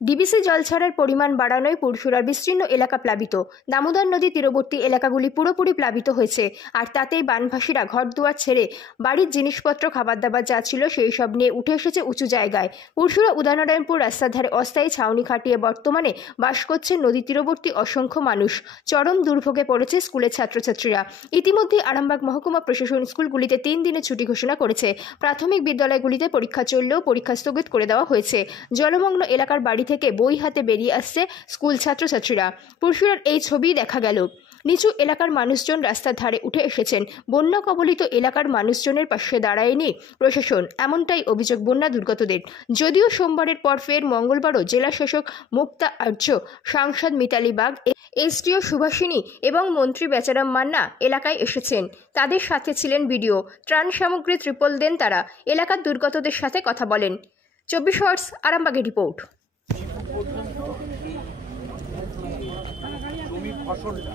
DBC জল ছাড়ার পরিমাণ বাড়ানোয় পুরসুরার বিস্তীর্ণ এলাকা প্লাবিত। দামোদর নদী তীরবর্তী এলাকাগুলি পুরোপুরি প্লাবিত হয়েছে, আর তাতেই বানভাসীরা ঘরদুয়ার ছেড়ে বাড়ির জিনিসপত্র, খাবার দাবার যা ছিল সেই সব নিয়ে উঠে এসেছে উঁচু জায়গায়। পুরসুরা উদয়নারায়ণপুর রাস্তার ধারে অস্থায়ী ছাউনি খাটিয়ে বর্তমানে বাস করছে নদী তীরবর্তী অসংখ্য মানুষ। চরম দুর্ভোগে পড়েছে স্কুলের ছাত্রছাত্রীরা। ইতিমধ্যে আরামবাগ মহকুমা প্রশাসন স্কুলগুলিতে 3 দিনের ছুটি ঘোষণা করেছে। প্রাথমিক বিদ্যালয়গুলিতে পরীক্ষা চললেও পরীক্ষা স্থগিত করে দেওয়া হয়েছে। জলমগ্ন এলাকার বাড়ি থেকে বই হাতে বেরিয়ে আসছে স্কুল ছাত্রছাত্রীরা। পুরসুরার এই ছবি দেখা গেল। নিচু এলাকার মানুষজন রাস্তার ধারে উঠে এসেছেন। বন্যা কবলিত এলাকার মানুষজনের পাশে দাঁড়ায়নি প্রশাসন, এমনটাই অভিযোগ বন্যা দুর্গতদের। যদিও সোমবারের পর ফের মঙ্গলবারও জেলা শাসক মুক্তা আর্য, সাংসদ মিতালি বাগ, এসডিও সুভাষিনী এবং মন্ত্রী বেচারাম মান্না এলাকায় এসেছেন। তাদের সাথে ছিলেন বিডিও। ত্রাণ সামগ্রী ত্রিপল দেন তারা। এলাকার দুর্গতদের সাথে কথা বলেন। 24 আওয়ার্স আরামবাগের রিপোর্ট। ফসলটা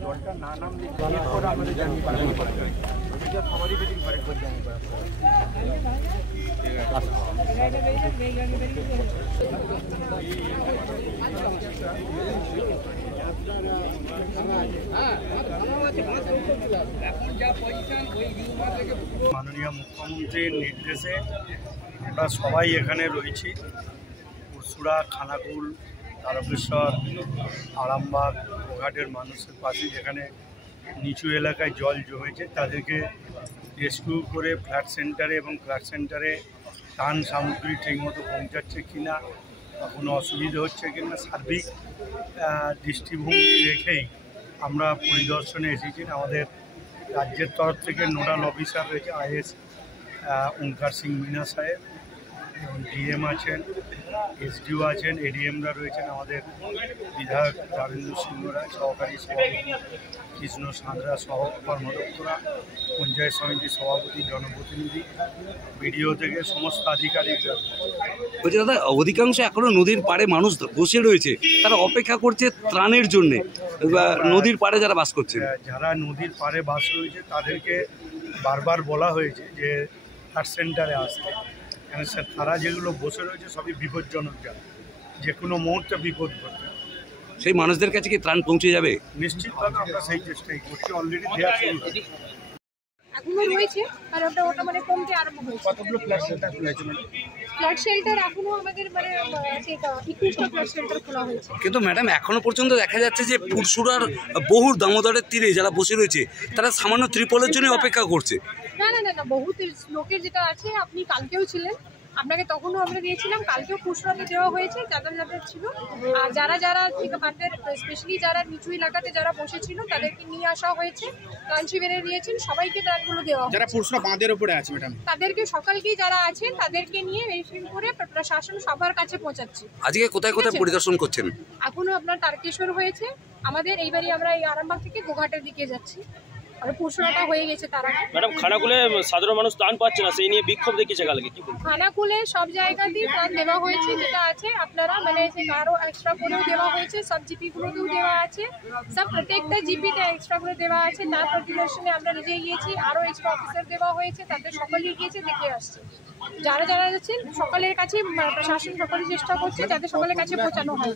জলটা না নামলে এরপর আমাদের জানি সবারই বেশি ঘরে ঘর জানি মাননীয় মুখ্যমন্ত্রীর নির্দেশে আমরা সবাই এখানে রয়েছি। পুরসুরা, খানাকুল, তারকেশ্বর, আরামবাগ, গোঘাটের মানুষের পাশে যেখানে নিচু এলাকায় জল জমেছে তাদেরকে রেস্কিউ করে ফ্ল্যাট সেন্টারে এবং ফ্ল্যাট সেন্টারে ত্রাণ সামগ্রী ঠিকমতো পৌঁছাচ্ছে কিনা, কোনো অসুবিধা হচ্ছে কিনা সার্বিক দৃষ্টিভঙ্গি রেখেই আমরা পরিদর্শনে এসেছি। আমাদের রাজ্যের তরফ থেকে নোডাল অফিসার রয়েছে আইএস ওঙ্কার সিং মিনা সাহেব, এবং ডিএম আছেন, এসডিও আছেন, এডিএমরা রয়েছেন, আমাদের বিধায়ক রাবেন্দ্র সিংহ রায়, সহকারী সভাপতি কৃষ্ণ সাঁতরা সহ কর্মদক্ষরা, পঞ্চায়েত সমিতির সভাপতি, জনপ্রতিনিধি, বিডিও থেকে সমস্ত আধিকারিকরা। বলছি দাদা, অধিকাংশ এখনো নদীর পাড়ে মানুষ বসে রয়েছে, তারা অপেক্ষা করছে ত্রাণের জন্যে। নদীর পাড়ে যারা বাস করছে, যারা নদীর পাড়ে বাস রয়েছে তাদেরকে বারবার বলা হয়েছে যে ফ্ল্যাট সেন্টারে আসতে। তারা যেগুলো বসে রয়েছে সবই বিপজ্জনক জায়গা, যে কোনো মুহূর্তে বিপদ ঘটবে। সেই মানুষদের কাছে কি ত্রাণ পৌঁছে যাবে? নিশ্চিতভাবে আমরা সেই চেষ্টাই করছি। অলরেডি দেওয়া শুরু হয়েছে, এখনো রয়েছে, আর ওটা মানে কমতে আরম্ভ হয়েছে। কতগুলো ফ্ল্যাট সেন্টার খোলা হয়েছে? ফ্ল্যাট শেল্টার এখনো আমাদের মানে 21টা ফ্ল্যাট শেল্টার খোলা হয়েছে। কিন্তু ম্যাডাম, এখনো পর্যন্ত দেখা যাচ্ছে যে পুরসুরার বহু দামোদরের তীরে যারা বসে রয়েছে তারা সামান্য ত্রিপলের জন্য অপেক্ষা করছে। না না না না, বহুত লোকের যেটা আছে, আপনি কালকেও ছিলেন, আপনাকে তখনও আমরা দিয়েছিলাম, কালকেও পুরসুরাতে দেওয়া হয়েছে যাদের যাদের ছিল। আর যারা যারা আমাদের স্পেশালি যারা নিচু এলাকাতে যারা বসেছিল তাদেরকে নিয়ে আসা হয়েছে, ত্রাণ শিবিরে নিয়েছেন, সবাইকে ত্রাণগুলো দেওয়া যারা পুরসুরা বাঁধের উপরে আছে ম্যাডাম, তাদেরকে সকালকেই যারা আছেন তাদেরকে নিয়ে ভেরিফিকেশন করে প্রশাসন সবার কাছে পৌঁছাচ্ছে। আজকে কোথায় কোথায় পরিদর্শন করছেন? এখনো আপনার তারকেশ্বর হয়েছে আমাদের, এইবারই আমরা এই আরামবাগ থেকে গোঘাটের দিকে যাচ্ছি, আর পুরসুরাটা হয়ে গেছে তার আগে। ম্যাডাম, খানাকুলে সাধারণ মানুষ ত্রাণ পাচ্ছে না, সেই নিয়ে বিক্ষোভ দেখিয়েছে কালকে, কি বলবো? খানাকুলে সব জায়গাতেই ত্রাণ দেওয়া হয়েছে, যেটা আছে আপনারা মানে আরো এক্সট্রা করেও দেওয়া হয়েছে, সব জিপিগুলোতেও দেওয়া আছে, সব প্রত্যেকটা জিপিতে এক্সট্রা করে দেওয়া আছে। তার পরিদর্শনে আমরা নিজে গিয়েছি, আরো এক্সট্রা অফিসার দেওয়া হয়েছে, তাদের সকলেই গিয়েছে, দেখে আসছে। যারা যারা যাচ্ছেন সকলের কাছে প্রশাসন সকলেই চেষ্টা করছে যাতে সকলের কাছে পৌঁছানো হয়।